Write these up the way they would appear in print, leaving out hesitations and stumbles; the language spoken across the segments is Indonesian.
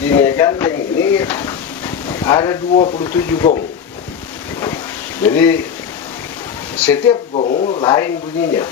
di Gandeng ini ada 27 gong. Jadi setiap gong lain bunyinya.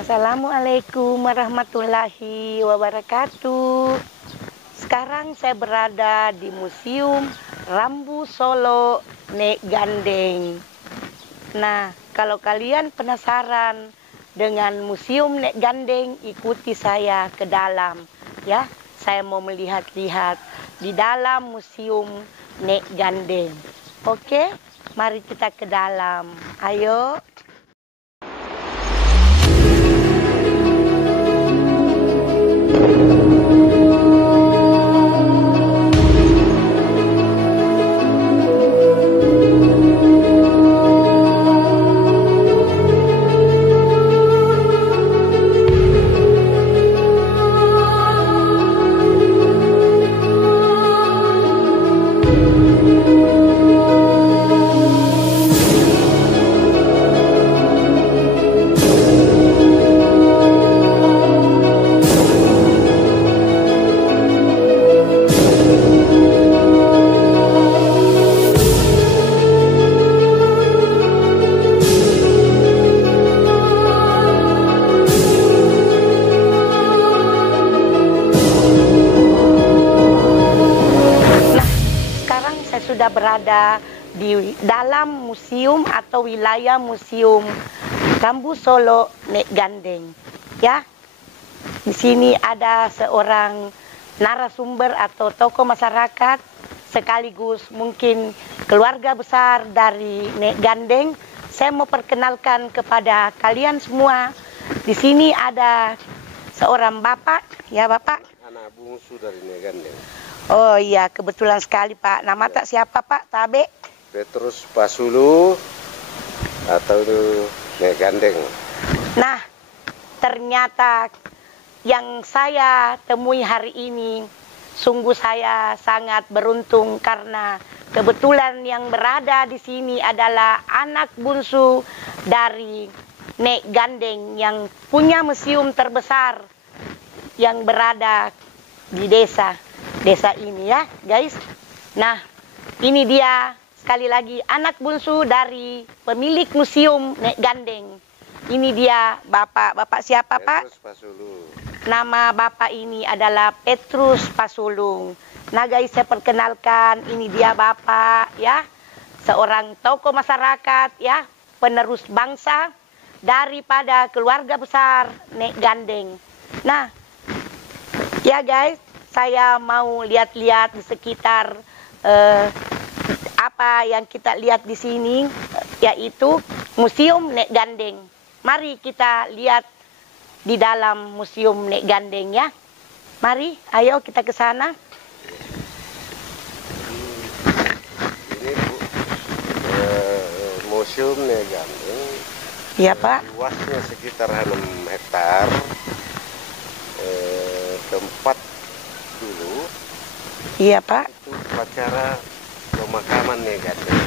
Assalamualaikum warahmatullahi wabarakatuh. Sekarang saya berada di Museum Rambu Solo Nek Gandeng. Nah, kalau kalian penasaran dengan Museum Nek Gandeng, ikuti saya ke dalam ya. Saya mau melihat-lihat di dalam Museum Nek Gandeng. Oke, mari kita ke dalam. Ayo. Sudah berada di dalam museum atau wilayah Museum Rambu Solo Nek Gandeng. Ya, di sini ada seorang narasumber atau tokoh masyarakat sekaligus mungkin keluarga besar dari Nek Gandeng. Saya mau perkenalkan kepada kalian semua. Di sini ada seorang bapak, ya bapak. Anak bungsu dari Nek Gandeng. Oh iya, kebetulan sekali Pak. Nama tak siapa Pak? Tabe? Petrus Pasulu atau Nek Gandeng. Nah, ternyata yang saya temui hari ini, sungguh saya sangat beruntung karena kebetulan yang berada di sini adalah anak bungsu dari Nek Gandeng yang punya museum terbesar yang berada di desa ini ya guys. Nah, ini dia sekali lagi anak bungsu dari pemilik museum Nek Gandeng. Ini dia bapak siapa Pak? Petrus Pasulu. Nama bapak ini adalah Petrus Pasulung. Nah guys, saya perkenalkan, ini dia bapak ya, seorang tokoh masyarakat ya, penerus bangsa daripada keluarga besar Nek Gandeng. Nah ya guys, saya mau lihat-lihat di sekitar apa yang kita lihat di sini, yaitu Museum Nek Gandeng. Mari kita lihat di dalam Museum Nek Gandeng ya. Mari, ayo kita ke sana. Ini Museum Nek Gandeng. Iya Pak. Luasnya sekitar 6 hektar. Tempat dulu. Iya Pak. Itu upacara pemakaman Nek Gandeng.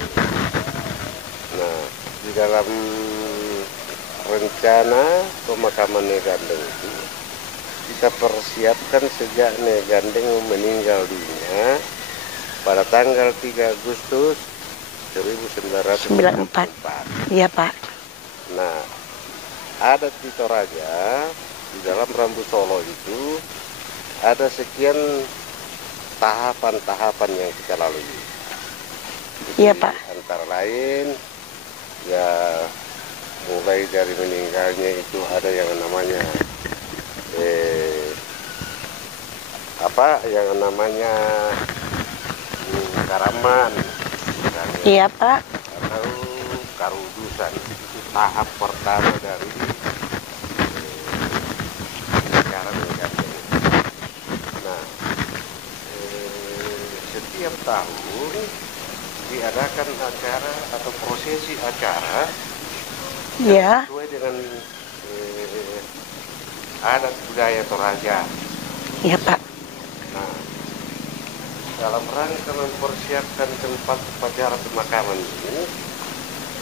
Nah, di dalam rencana pemakaman Nek Gandeng itu kita persiapkan sejak Nek Gandeng meninggal dunia pada tanggal 3 Agustus 1994. Iya Pak. Nah, adat di Toraja di dalam Rambu Solo itu ada sekian tahapan-tahapan yang kita lalui. Iya, Pak. Antara lain, ya mulai dari meninggalnya itu ada yang namanya karaman, misalnya, Iya, Pak. atau karudusan. Itu tahap pertama dari cara menggandeng. Nah, setiap tahun diadakan acara atau prosesi acara Iya. sesuai dengan adat budaya Toraja. Iya, Pak. Nah, dalam rangka mempersiapkan tempat upacara pemakaman ini,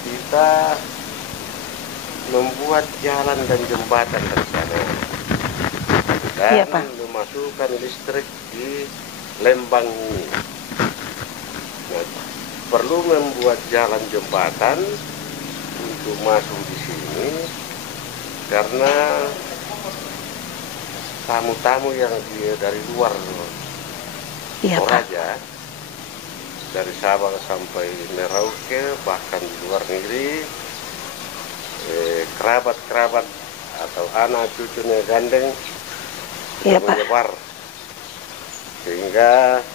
kita membuat jalan dan jembatan dari sana dan Iya, Pak. memasukkan listrik di lembang ini. Nah, perlu membuat jalan jembatan untuk masuk di sini karena tamu-tamu yang dari luar Iya, Pak. Toraja, dari Sabang sampai Merauke, bahkan di luar negeri, kerabat-kerabat atau anak cucunya gandeng Iya, Pak. menyebar, sehingga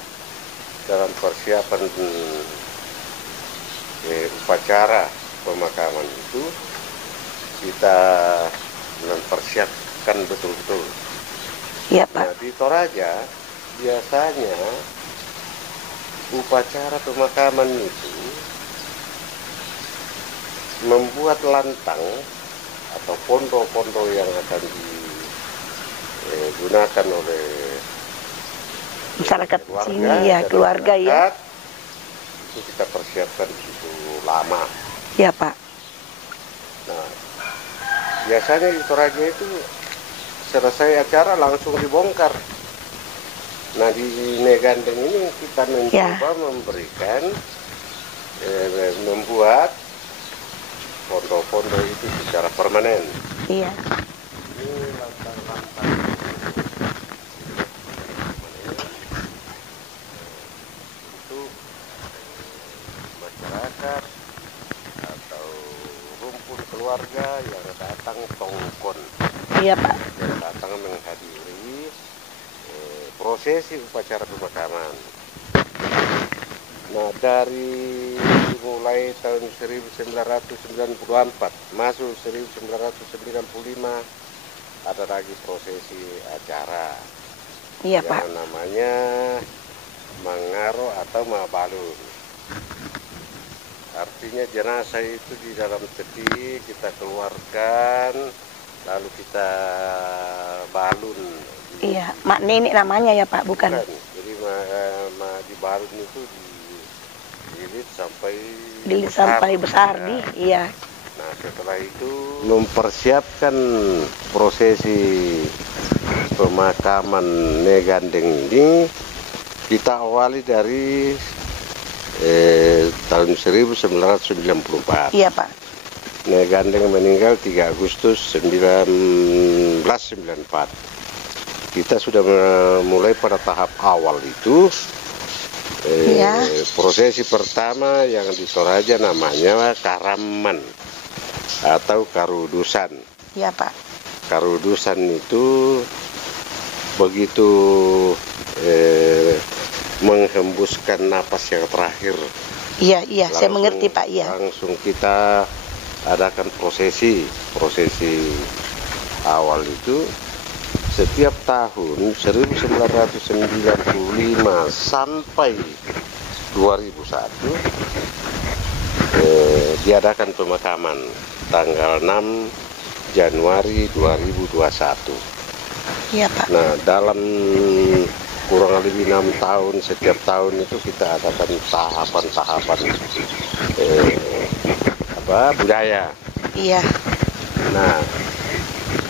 dalam persiapan upacara pemakaman itu kita mempersiapkan betul-betul. Iya, Nah, Pak. di Toraja biasanya upacara pemakaman itu membuat lantang atau pondok-pondok yang akan digunakan oleh Masyarakat sini ya, keluarga ya. Itu kita persiapkan begitu lama. Iya, Pak. Nah, biasanya di Toraja itu selesai acara langsung dibongkar. Nah, di Negandeng ini kita mencoba memberikan membuat pondok-pondok itu secara permanen. Iya. Ini lantang-lantang untuk masyarakat atau rumpun keluarga yang datang tongkon. Iya, Pak. Yang datang menghadiri prosesi upacara pemakaman. Nah, dari mulai tahun 1994 masuk 1995 ada lagi prosesi acara. Iya, yang Pak. namanya mangaro atau mabalun. Artinya jenazah itu di dalam peti kita keluarkan, lalu kita balun. Iya, mak nenek namanya ya, Pak, bukan? Jadi di balun itu dililit sampai besar ya. nih, iya. Nah, setelah itu mempersiapkan prosesi pemakaman Negandeng ini kita awali dari tahun 1994. Iya, Pak. Negandeng meninggal 3 Agustus 1994. Kita sudah mulai pada tahap awal itu. Iya. Prosesi pertama yang di Toraja namanya karaman atau karudusan. Iya, Pak. Karudusan itu begitu menghembuskan napas yang terakhir. Iya, saya mengerti, Pak. Iya. Langsung kita adakan prosesi awal itu setiap tahun 1995 sampai 2001 diadakan pemakaman tanggal 6 Januari 2021. Iya, Pak. Nah, dalam kurang lebih 6 tahun, setiap tahun itu kita adakan tahapan-tahapan budaya. Iya. Nah,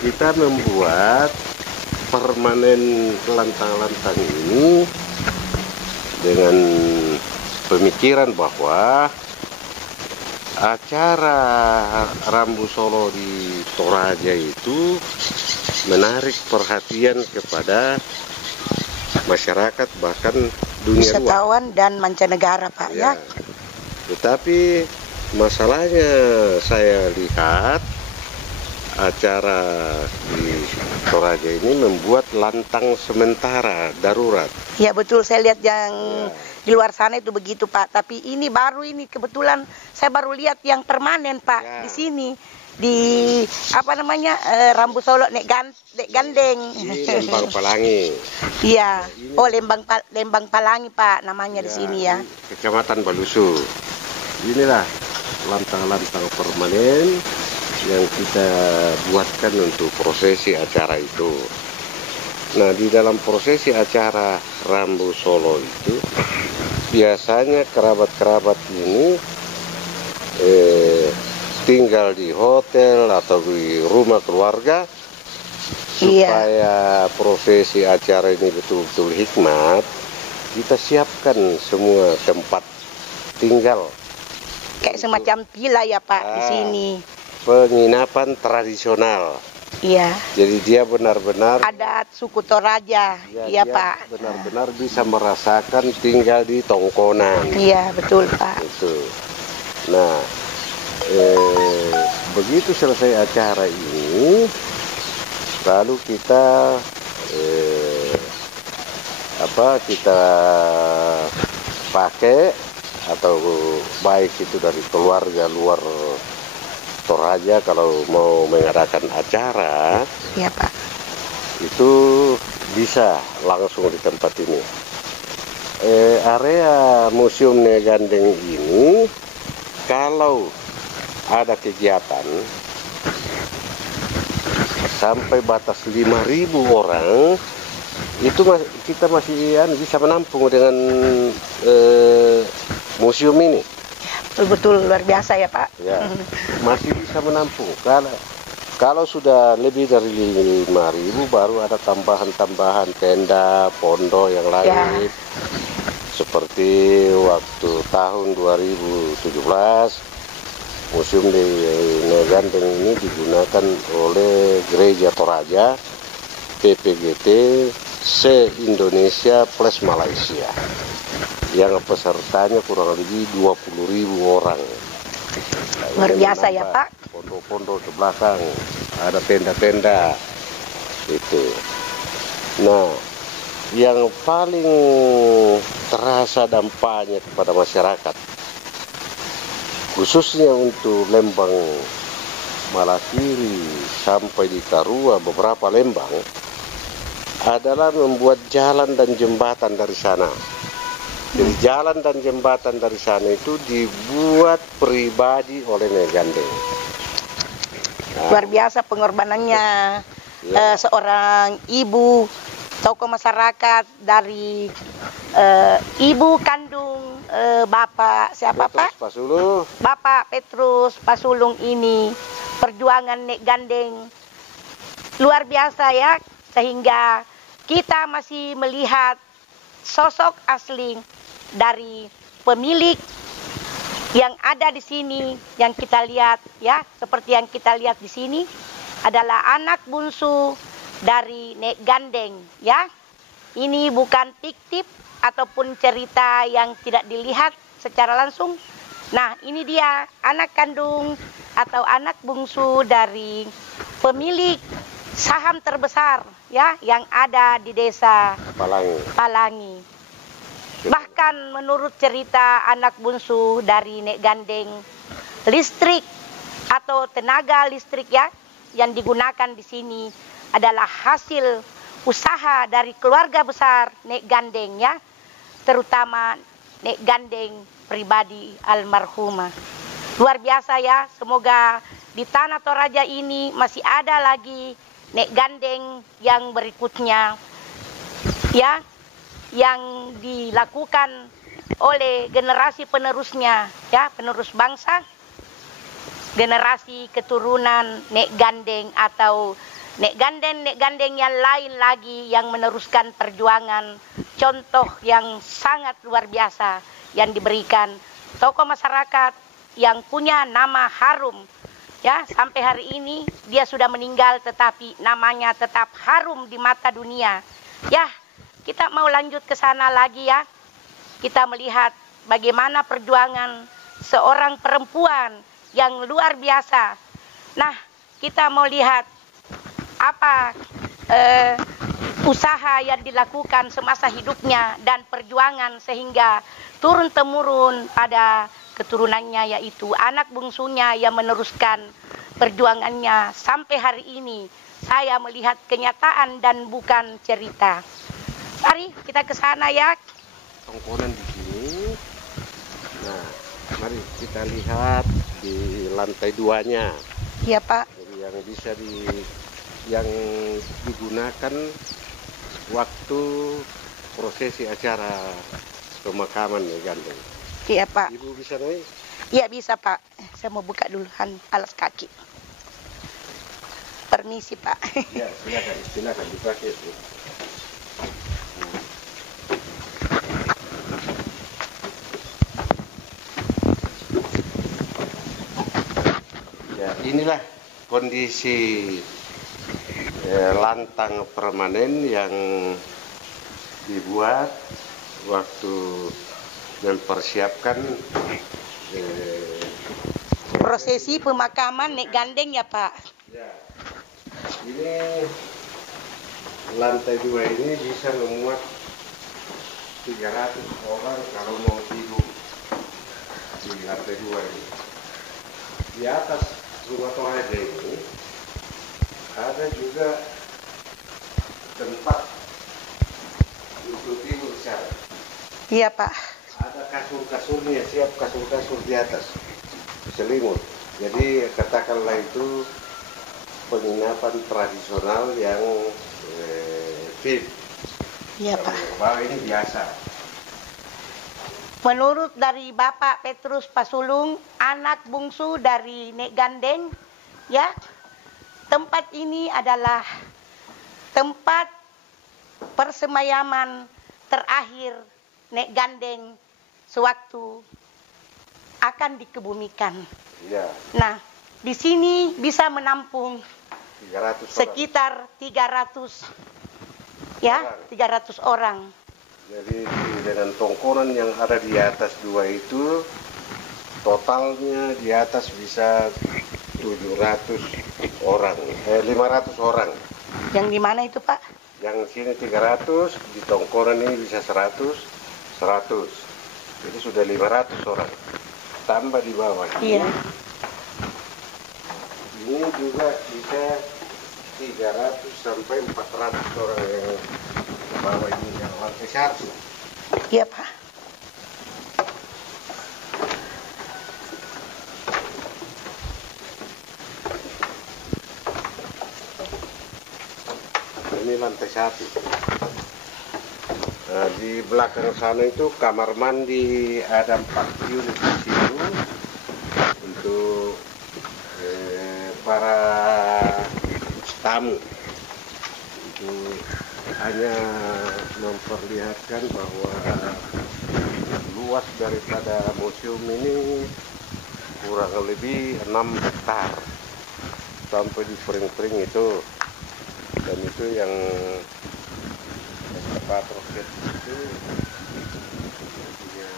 kita membuat permanen lantang-lantang ini dengan pemikiran bahwa acara Rambu Solo di Toraja itu menarik perhatian kepada masyarakat bahkan dunia luar. Wisatawan dan mancanegara, Pak, ya. Tetapi masalahnya saya lihat acara di Toraja ini membuat lantang sementara darurat. Ya betul, saya lihat yang di luar sana itu begitu, Pak. Tapi ini baru ini kebetulan saya baru lihat yang permanen, Pak, di sini di apa namanya Rambu Solo Nek Gandeng. Ini Lembang Palangi. Iya. Oh, Lembang Palangi, Pak, namanya di sini ya. Kecamatan Balusu. Inilah lantang-lantang permanen yang kita buatkan untuk prosesi acara itu. Nah, di dalam prosesi acara Rambu Solo itu biasanya kerabat-kerabat ini tinggal di hotel atau di rumah keluarga supaya prosesi acara ini betul-betul hikmat. Kita siapkan semua tempat tinggal kayak semacam villa ya, Pak, di sini. Penginapan tradisional. Iya. Jadi dia benar-benar adat suku Toraja. Iya, Pak. Benar-benar bisa merasakan tinggal di tongkonan. Iya, betul, Pak. Itu. Nah, begitu selesai acara ini, lalu kita kita pakai atau baik itu dari keluarga luar Toraja kalau mau mengadakan acara, ya Pak, itu bisa langsung di tempat ini. Area Museum Nek Gandeng ini kalau ada kegiatan sampai batas 5.000 orang itu kita masih bisa menampung dengan museum ini. Betul-betul luar biasa ya Pak. Ya, masih bisa menampung. Kalau sudah lebih dari 5.000 baru ada tambahan-tambahan tenda, pondok yang lain. Ya. Seperti waktu tahun 2017 museum di Nek Gandeng ini digunakan oleh Gereja Toraja, PPGT, se-Indonesia plus Malaysia. Yang pesertanya kurang lebih 20.000 orang. Luar biasa ya Pak. Pondok-pondok di belakang, ada tenda-tenda itu. Nah, yang paling terasa dampaknya kepada masyarakat, khususnya untuk Lembang Malakiri sampai di Karua beberapa Lembang, adalah membuat jalan dan jembatan dari sana. Jadi jalan dan jembatan dari sana itu dibuat pribadi oleh Nek Gandeng. Nah, luar biasa pengorbanannya seorang ibu, tokoh masyarakat dari ibu kandung Bapak siapa Petrus Pak? Pasulung. Bapak Petrus Pasulung ini, perjuangan Nek Gandeng luar biasa ya, sehingga kita masih melihat sosok asli dari pemilik yang ada di sini, yang kita lihat ya, seperti yang kita lihat di sini adalah anak bungsu dari Nek Gandeng ya. Ini bukan fiktif ataupun cerita yang tidak dilihat secara langsung. Nah, ini dia anak kandung atau anak bungsu dari pemilik saham terbesar ya yang ada di desa Palangi. Bahkan menurut cerita anak bungsu dari Nek Gandeng, listrik atau tenaga listrik ya yang digunakan di sini adalah hasil usaha dari keluarga besar Nek Gandeng ya, terutama Nek Gandeng pribadi almarhumah. Luar biasa ya, semoga di tanah Toraja ini masih ada lagi Nek Gandeng yang berikutnya ya, yang dilakukan oleh generasi penerusnya ya, penerus bangsa, generasi keturunan Nek Gandeng atau Nek Gandeng yang lain lagi yang meneruskan perjuangan, contoh yang sangat luar biasa yang diberikan tokoh masyarakat yang punya nama harum ya, sampai hari ini dia sudah meninggal tetapi namanya tetap harum di mata dunia ya. kita mau lanjut ke sana lagi ya. Kita melihat bagaimana perjuangan seorang perempuan yang luar biasa. Nah, kita mau lihat apa usaha yang dilakukan semasa hidupnya dan perjuangan sehingga turun-temurun pada keturunannya, yaitu anak bungsunya yang meneruskan perjuangannya sampai hari ini. Saya melihat kenyataan dan bukan cerita. Mari kita ke sana ya. Tongkonan di sini. Nah, mari kita lihat di lantai 2-nya. Iya, Pak. Jadi yang digunakan waktu prosesi acara pemakaman Nek Gandeng. Iya, Pak. Ibu bisa naik? Iya, bisa, Pak. Saya mau buka dulu alas kaki. Permisi, Pak. Ya, silakan dipakai itu. Ya, inilah kondisi lantang permanen yang dibuat waktu mempersiapkan Prosesi pemakaman Nek Gandeng ya, Pak. ya. Ini lantai 2 ini bisa memuat 300 orang kalau mau tidur di lantai 2 ini. Di atas rumah toraja ini ada juga tempat untuk tidur secara. Iya, Pak. Ada kasur-kasurnya, siap kasur-kasur di atas, selimut. Jadi katakanlah itu penginapan tradisional yang fit. Iya, Pak. Bahwa ini biasa. Menurut dari Bapak Petrus Pasulung, anak bungsu dari Nek Gandeng, ya, tempat ini adalah tempat persemayaman terakhir Nek Gandeng sewaktu akan dikebumikan. Ya. Nah, di sini bisa menampung 300 orang. sekitar 300 ya, 300 orang. Jadi dengan tongkonan yang ada di atas 2 itu totalnya di atas bisa 700 orang, 500 orang. Yang di mana itu, Pak? Yang sini 300, di tongkonan ini bisa 100. Jadi sudah 500 orang. Tambah di bawah. Iya. Ini juga bisa 300 sampai 400 orang yang di bawah ini yang lantai 1. Iya, Pak. Ini lantai 1. Nah, di belakang sana itu kamar mandi, ada 4 unit di situ untuk para tamu. Itu hanya memperlihatkan bahwa luas daripada museum ini kurang lebih 6 hektar sampai di pering-pering itu. Dan itu yang eskavator itu punya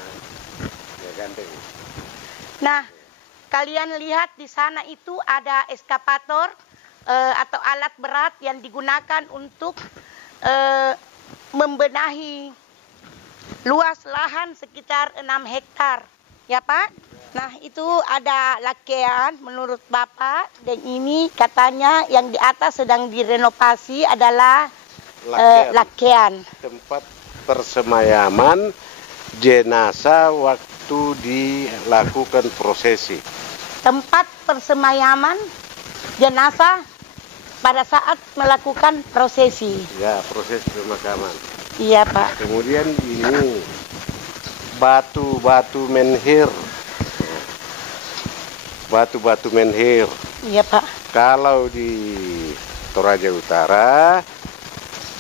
Nek Gandeng. Nah, kalian lihat di sana itu ada eskavator atau alat berat yang digunakan untuk membenahi luas lahan sekitar 6 hektar. Ya, Pak? Nah, itu ada lakean menurut Bapak, dan ini katanya yang di atas sedang direnovasi adalah lakean. Tempat persemayaman jenazah waktu dilakukan prosesi. Tempat persemayaman jenazah pada saat melakukan prosesi. Ya, proses pemakaman. Iya, Pak. Kemudian ini batu-batu menhir. Batu-batu menhir. Iya, Pak. Kalau di Toraja Utara,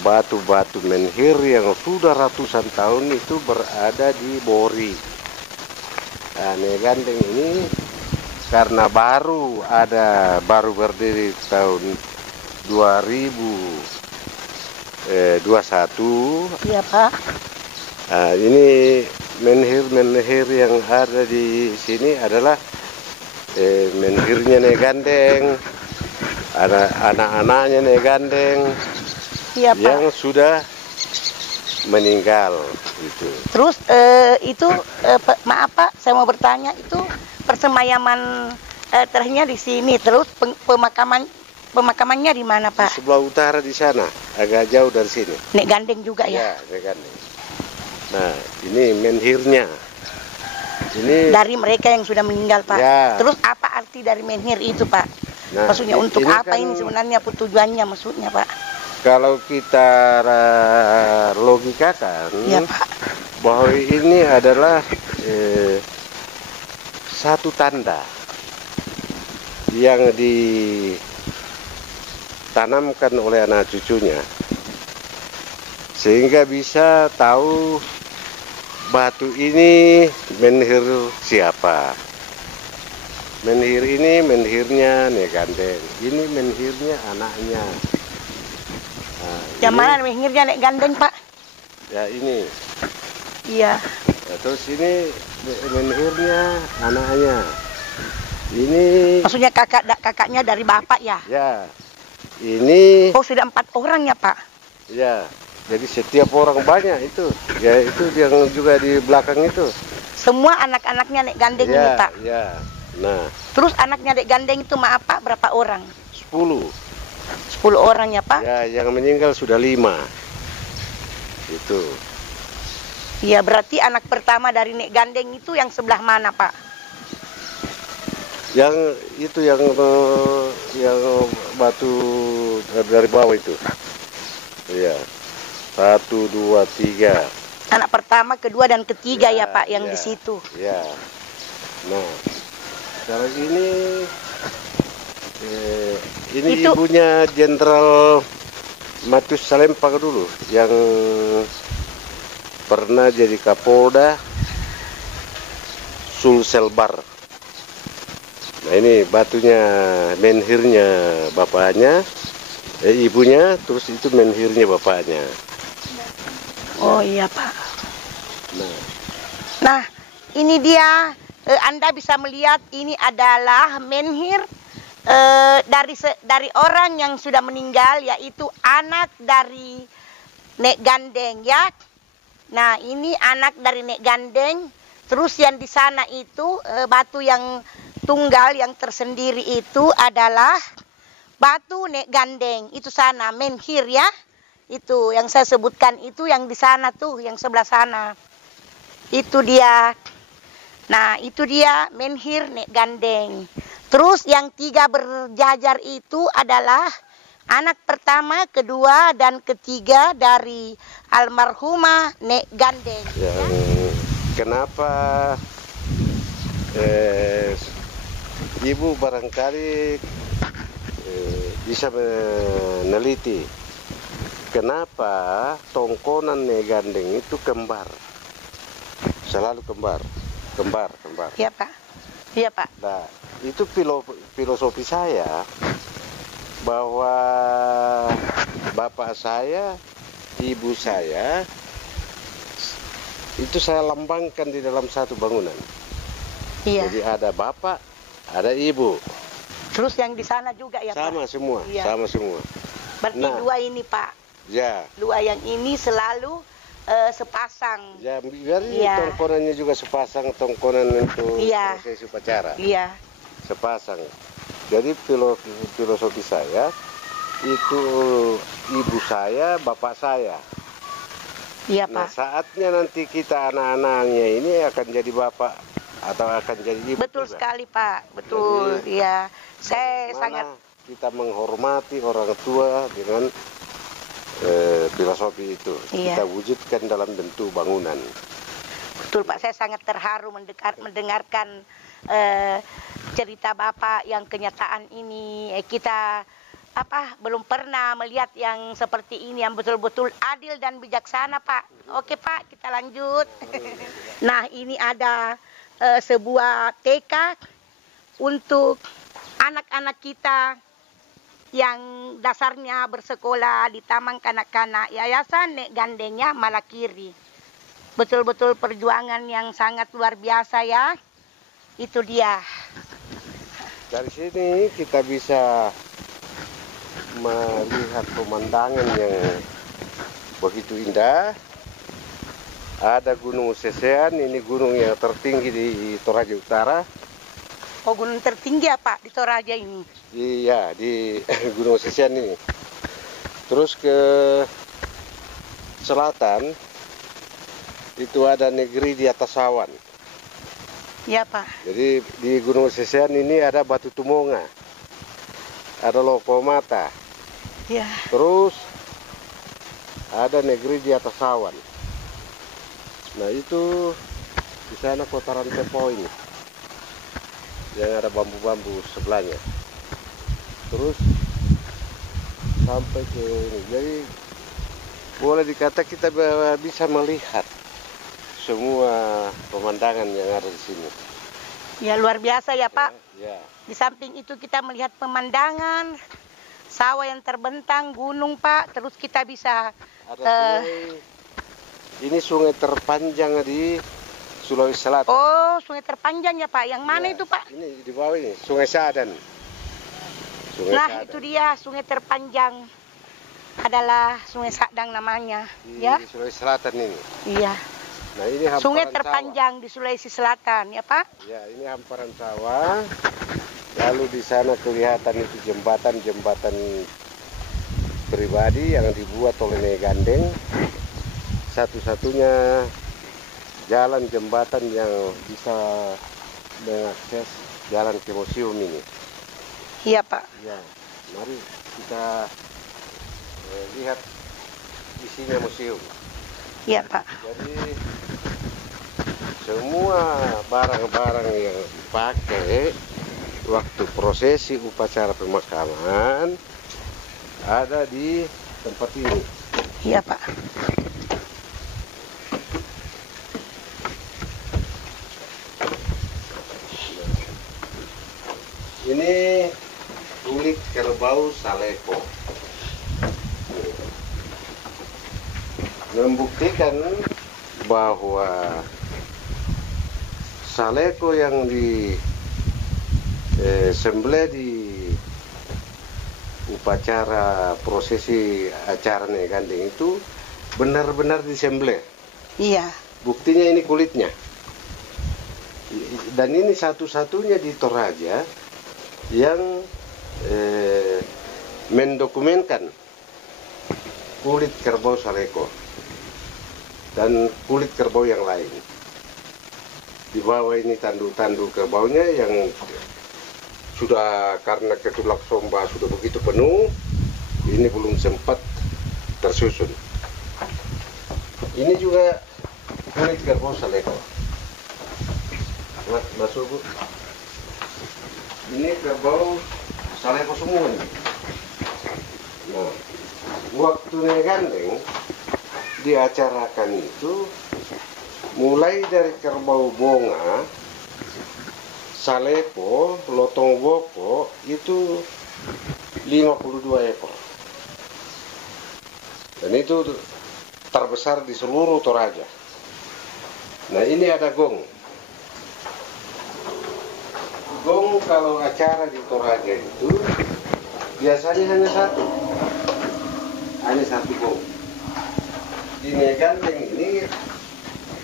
batu-batu menhir yang sudah ratusan tahun itu berada di Bori. Nah, Nek Gandeng ini karena baru berdiri tahun 2000 21. Iya, Pak. Nah, ini menhir-menhir yang ada di sini adalah menhirnya Nek Gandeng, anak-anaknya Nek Gandeng Iya, Pak. yang sudah meninggal gitu. Terus itu maaf Pak, saya mau bertanya, itu persemayaman terakhirnya di sini, terus pemakamannya di mana, Di Pak? sebelah utara di sana, agak jauh dari sini. Nek Gandeng juga ya? Ya, Nek Gandeng. Nah, ini menhirnya. Ini Dari mereka yang sudah meninggal, Pak. Ya. Terus apa arti dari menhir itu, Pak? Nah, Maksudnya untuk ini apa kan ini sebenarnya tujuannya maksudnya, Pak? kalau kita logikakan, Iya, Pak. bahwa ini adalah satu tanda yang ditanamkan oleh anak cucunya, sehingga bisa tahu batu ini menhir siapa. Menhir ini menhirnya Nek Gandeng, ini menhirnya anaknya. Nah, Yang ini, mana menhirnya Nek Gandeng, Pak? ya ini. Iya. Nah, terus ini menhirnya anaknya. Ini Maksudnya kakaknya dari bapak ya? ya. Ini Oh, sudah 4 orang ya, Pak? ya. Jadi setiap orang banyak itu. Ya itu yang juga di belakang itu. Semua anak-anaknya Nek Gandeng Ya, ini, Pak? ya. Nah, Terus anaknya Nek Gandeng itu maaf Pak, berapa orang? 10. 10 orang ya, Pak? Ya, yang meninggal sudah 5. Itu. Iya, berarti anak pertama dari Nek Gandeng itu yang sebelah mana, Pak? Yang itu yang batu dari bawah itu. Iya. 1, 2, 3. Anak pertama, kedua, dan ketiga ya, Ya, Pak, yang ya, di situ. Ya. Nah, sekarang ini Itu- ibunya Jenderal Matius Salempang dulu yang pernah jadi Kapolda Sulselbar. Nah, ini batunya menhirnya bapaknya, ibunya, terus itu menhirnya bapaknya. Oh iya, Pak. Nah, Nah, ini dia, Anda bisa melihat ini adalah menhir dari orang yang sudah meninggal, yaitu anak dari Nek Gandeng ya. Nah, ini anak dari Nek Gandeng. Terus yang di sana itu batu yang tunggal yang tersendiri itu adalah batu Nek Gandeng. Itu sana menhir ya. Itu yang saya sebutkan itu yang di sana tuh, yang sebelah sana. Itu dia. Nah, itu dia menhir Nek Gandeng. Terus yang 3 berjajar itu adalah anak pertama, kedua, dan ketiga dari almarhumah Nek Gandeng. yang kenapa ibu barangkali bisa meneliti kenapa tongkonan Nek Gandeng itu kembar, selalu kembar. Iya, Pak. Iya, Pak. Nah, itu filosofi saya bahwa bapak saya, ibu saya itu saya lambangkan di dalam satu bangunan. Iya. Jadi ada bapak, ada ibu. Terus yang di sana juga ya, Sama Pak. semua, Iya. sama semua. Berarti Nah. 2 ini, Pak. Ya, 2 yang ini selalu sepasang. ya biar Iya. tongkonannya juga sepasang, tongkonan untuk Iya. prosesi upacara. Iya. Sepasang. Jadi filosofi saya itu ibu saya, bapak saya. Iya, Nah, Pak. saatnya nanti kita anak-anaknya ini akan jadi bapak atau akan jadi ibu. Betul juga. sekali, Pak. Betul. Jadi, Iya. Saya Bagaimana sangat kita menghormati orang tua dengan filosofi itu. Iya. Kita wujudkan dalam bentuk bangunan. betul, Pak. Saya sangat terharu mendengarkan cerita Bapak yang kenyataan ini. Kita belum pernah melihat yang seperti ini, yang betul-betul adil dan bijaksana, Pak. Oke, Pak, kita lanjut. Nah, ini ada sebuah TK untuk anak-anak kita yang dasarnya bersekolah di Taman Kanak-kanak Yayasan Nek Gandengnya Malakiri. Betul-betul perjuangan yang sangat luar biasa ya. Itu dia. Dari sini kita bisa melihat pemandangan yang begitu indah. Ada Gunung Sesean, ini gunung yang tertinggi di Toraja Utara. Oh, gunung tertinggi apa di Toraja ini? Iya, di Gunung Sesean ini. Terus ke selatan, itu ada negeri di atas awan. Iya, Pak. Jadi di Gunung Sesean ini ada Batu Tumonga, ada Lokomata. Iya. Terus ada negeri di atas awan. Nah itu di sana kota Rantepo ini, yang ada bambu-bambu sebelahnya. Terus sampai ke ini. Jadi boleh dikata kita bisa melihat semua pemandangan yang ada di sini. Ya, luar biasa ya, Pak. Ya. Di samping itu kita melihat pemandangan sawah yang terbentang, gunung, Pak. Terus kita bisa Ada sungai. Ini sungai terpanjang di Sulawesi Selatan. Oh, sungai terpanjang ya, Pak. Yang mana Ya, itu, Pak? Ini di bawah ini, Sungai Sadan. Nah, itu dia sungai terpanjang. Adalah Sungai Sadang namanya, Di ya. Sulawesi Selatan ini. Iya. Nah, ini hamparan Sungai sawah. terpanjang di Sulawesi Selatan, ya, Pak? Ya, ini hamparan sawah. Lalu di sana kelihatan itu jembatan pribadi yang dibuat oleh Nek Gandeng. Satu-satunya jalan jembatan yang bisa mengakses jalan ke museum ini. Iya, Pak. Ya, mari kita lihat isinya museum. Iya, Pak. Jadi semua barang-barang yang dipakai waktu prosesi upacara pemakaman ada di tempat ini. Iya, Pak. Ini kulit kerbau saleko. Membuktikan bahwa saleko yang disembelih di upacara prosesi acara Nek Gandeng itu benar-benar disembelih. Iya. Buktinya ini kulitnya. Dan ini satu-satunya di Toraja yang mendokumenkan kulit kerbau saleko dan kulit kerbau yang lain. Di bawah ini tandu-tandu kerbaunya yang sudah karena ketulak somba sudah begitu penuh, ini belum sempat tersusun. Ini juga kulit kerbau saleko. Masuk, Bu. Ini kerbau saleko semua ini. Nah, waktu Nek Gandeng diacarakan itu mulai dari kerbau bonga, saleko, lotong boko itu 52 ekor. Dan itu terbesar di seluruh Toraja. Nah, ini ada gong. Gong kalau acara di Toraja itu biasanya hanya satu gong. Di Nek Gandeng ini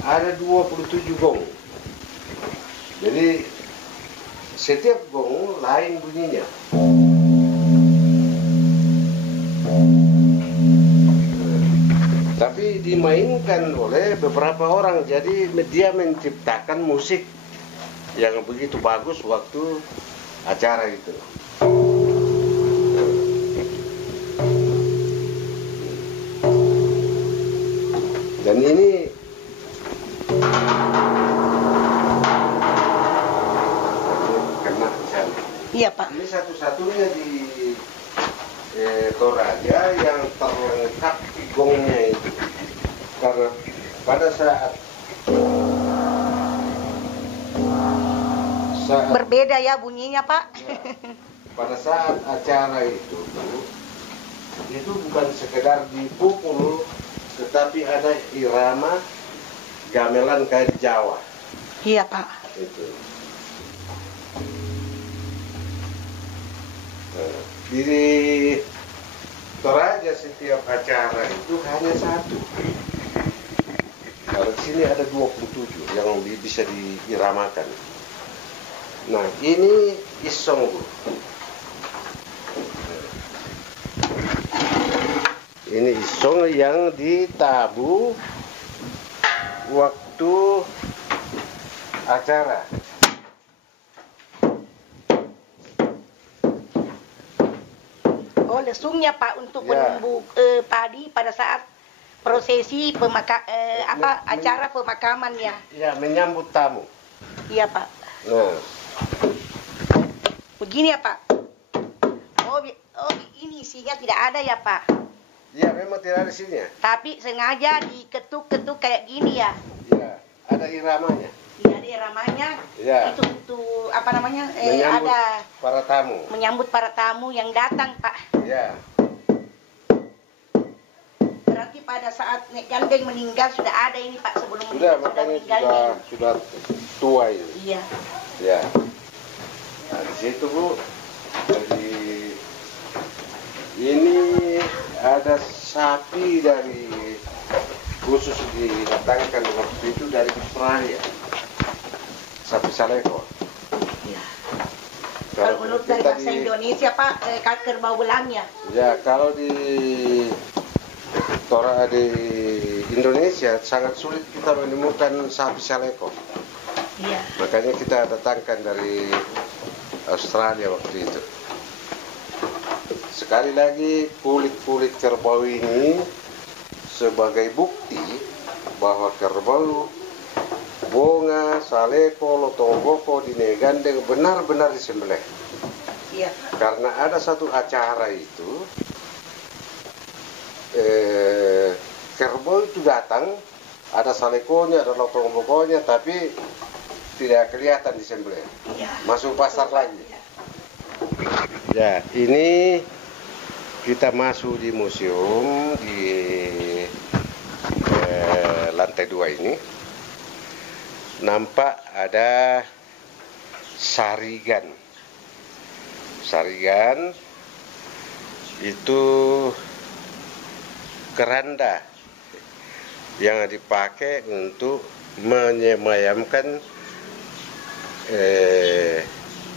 ada 27 gong. Jadi setiap gong lain bunyinya. Tapi dimainkan oleh beberapa orang, jadi dia menciptakan musik yang begitu bagus waktu acara itu. Dan ini kena di sana. Iya, Pak. Ini satu-satunya di Toraja yang terlengkap gongnya itu. Karena pada saat Berbeda ya bunyinya, Pak. pada saat acara itu bukan sekedar dipukul, tetapi ada irama gamelan kayak Jawa. Iya, Pak. Itu. Nah, di Toraja setiap acara itu hanya satu. Kalau di sini ada 27 yang bisa diiramakan. Nah, ini isong, Bu. Ini isong yang ditabuh waktu acara. Oh, lesungnya, Pak, untuk menumbuk padi pada saat prosesi acara pemakaman ya. Ya, menyambut tamu. Iya, Pak. Nah, begini ya, Pak. Oh, ini isinya tidak ada ya, Pak. ya memang tidak ada sininya. Tapi sengaja diketuk-ketuk kayak gini ya. Ya, ada iramanya. Iya, ada iramanya. Ya. Itu apa namanya? Menyambut ada para tamu. menyambut para tamu yang datang, Pak. Ya. Berarti pada saat Nek Gandeng meninggal sudah ada ini, Pak, sebelum Sudah, meninggal, makanya meninggalnya. sudah tua ini. Iya. Ya. Nah, di situ, Bu. Jadi ini ada sapi dari khusus didatangkan waktu itu dari Australia. Sapi Saleko. Iya. Kalau menurut dari bahasa Indonesia, Pak, kerbau belangnya. Ya, kalau di Indonesia sangat sulit kita menemukan sapi Saleko. Iya. Makanya kita datangkan dari Australia waktu itu. Sekali lagi, kulit-kulit kerbau ini sebagai bukti bahwa kerbau Bonga, Saleko, Lotongboko di Nek Gandeng benar-benar disembelih. Iya. Karena ada satu acara itu, kerbau itu datang, ada Salekonya, ada Lotongbokonya, tapi tidak kelihatan disembelih. Iya. Masuk pasar lagi. Ya, ini kita masuk di museum di lantai 2 ini. Nampak ada sarigan. Sarigan itu keranda yang dipakai untuk menyemayamkan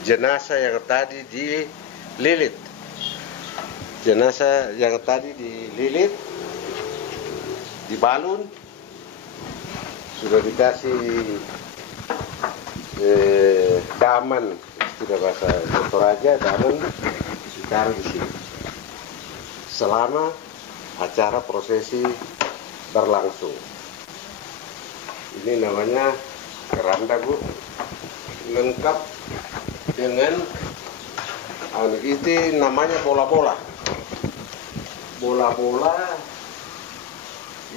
jenazah yang tadi dililit. Jenazah yang tadi dililit, dibalun, sudah dikasih daman, tidak bahasa Toraja, daman ditaruh di sini selama acara prosesi berlangsung. Ini namanya keranda, Bu, lengkap dengan itu namanya bola-bola. Bola-bola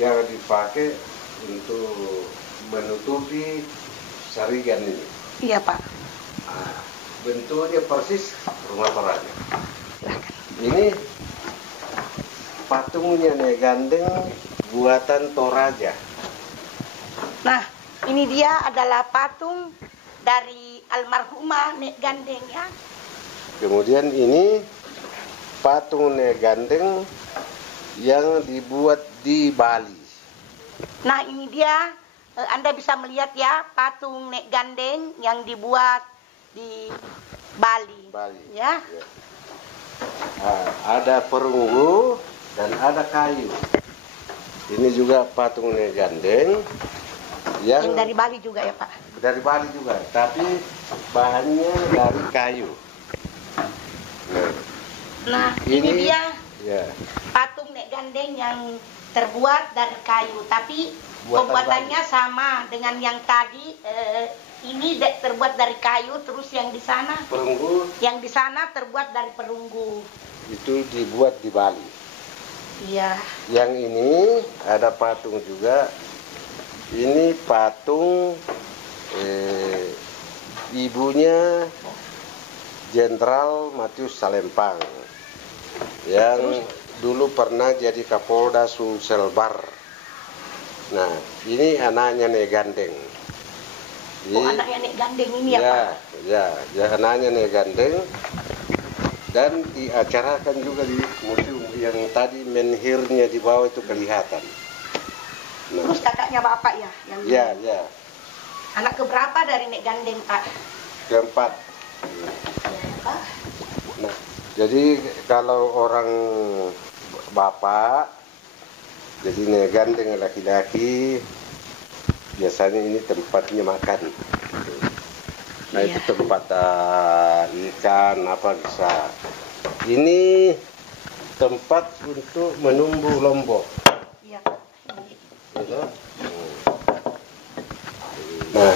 yang dipakai untuk menutupi sarigan ini. Iya, Pak. Nah, bentuknya persis rumah Toraja. Ini patungnya Nek Gandeng buatan Toraja. Nah, ini dia adalah patung dari almarhumah Nek Gandeng ya. Kemudian ini patung Nek Gandeng yang dibuat di Bali. Nah, ini dia, Anda bisa melihat ya, patung Nek Gandeng yang dibuat di Bali. Ya. Ya. Nah, ada perunggu dan ada kayu. Ini juga patung Nek Gandeng yang dari Bali juga ya, Pak. Dari Bali juga, tapi bahannya dari kayu. Nah, ini dia ya, patung Nek Gandeng yang terbuat dari kayu, tapi buatan pembuatannya sama dengan yang tadi. Ini terbuat dari kayu, terus yang di sana perunggu. Yang di sana terbuat dari perunggu. Itu dibuat di Bali. Iya. Yang ini ada patung juga. Ini patung ibunya Jenderal Matius Salempang yang dulu pernah jadi Kapolda Sumsel Bar. Nah, ini anaknya Nek Gandeng. Oh, anaknya Nek Gandeng ini ya, Pak? Ya, anaknya Nek Gandeng. Dan diacarakan juga di museum yang tadi menhirnya di bawah itu kelihatan. Nah. Terus kakaknya Bapak ya? Ya. Anak keberapa dari Nek Gandeng, Pak? Keempat. Pak? Nah, jadi kalau orang bapak, jadi Nek Gandeng laki-laki, biasanya ini tempatnya makan. Nah, itu tempat ikan apa bisa. Ini tempat untuk menumbuh lombok. Iya. Gitu. Nah,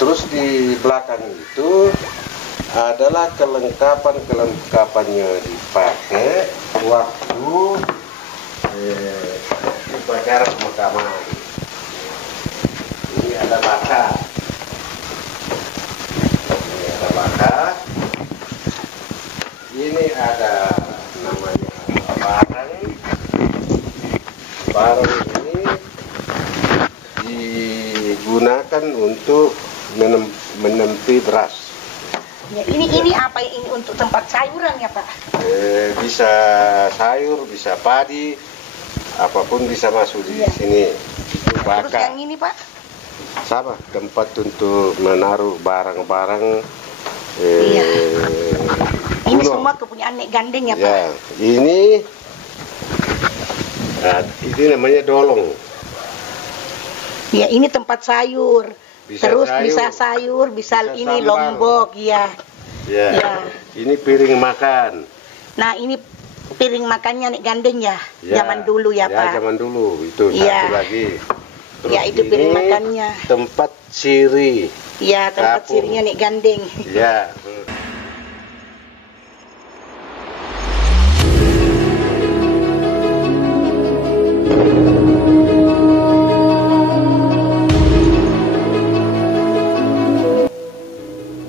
terus di belakang itu adalah kelengkapan-kelengkapannya dipakai waktu upacara pemakaman. Ini ada baka. Ini ada namanya barang ini digunakan untuk menempi beras. Ya, ini apa ini untuk tempat sayuran ya, Pak? Bisa sayur, bisa padi, apapun bisa masuk di sini. Itu baka. Terus yang ini, Pak? Sama, tempat untuk menaruh barang-barang. Iya. Ini semua kepunyaan Nek Gandeng ya, Pak? Ya, ini namanya dolong. Ya, ini tempat sayur. Bisa sayur, bisa ini sambal. lombok, ya. Ya. Ini piring makan. Nah, ini piring makannya Nek Gandeng ya? Zaman dulu ya, Pak? Ya, zaman dulu. Itu satu lagi. Terus ya, itu piring makannya. Tempat siri. Ya, tempat sirinya Nek Gandeng. Ya.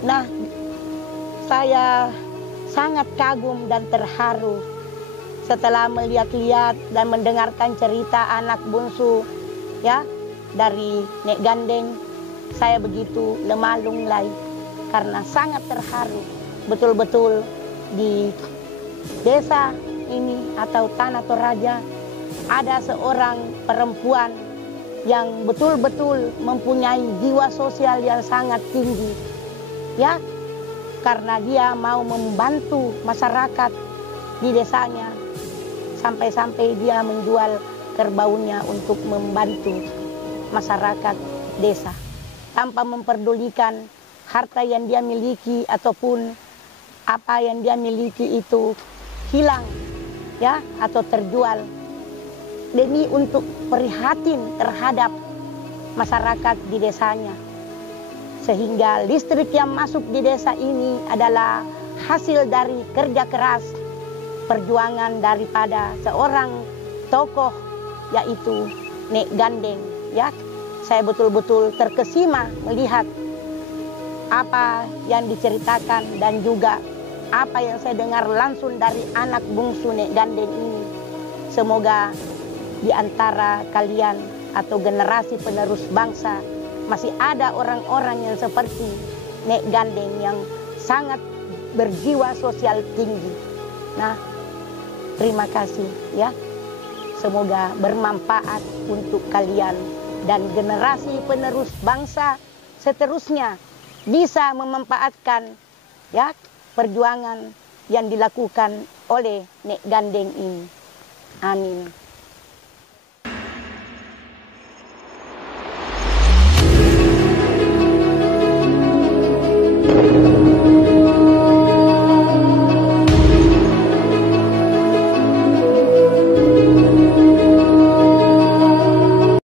Nah, saya sangat kagum dan terharu setelah melihat-lihat dan mendengarkan cerita anak bungsu ya dari Nek Gandeng. Saya begitu lemah lunglai karena sangat terharu. Betul-betul di desa ini atau Tanah Toraja ada seorang perempuan yang betul-betul mempunyai jiwa sosial yang sangat tinggi. Ya, karena dia mau membantu masyarakat di desanya. Sampai-sampai dia menjual kerbaunya untuk membantu masyarakat desa. Tanpa memperdulikan harta yang dia miliki ataupun apa yang dia miliki itu hilang ya atau terjual. Demi untuk prihatin terhadap masyarakat di desanya. Sehingga listrik yang masuk di desa ini adalah hasil dari kerja keras perjuangan daripada seorang tokoh yaitu Nek Gandeng ya. Saya betul-betul terkesima melihat apa yang diceritakan dan juga apa yang saya dengar langsung dari anak bungsu Nek Gandeng ini. Semoga di antara kalian atau generasi penerus bangsa masih ada orang-orang yang seperti Nek Gandeng yang sangat berjiwa sosial tinggi. Nah, terima kasih ya. Semoga bermanfaat untuk kalian dan generasi penerus bangsa seterusnya bisa memanfaatkan ya perjuangan yang dilakukan oleh Nek Gandeng ini. Amin.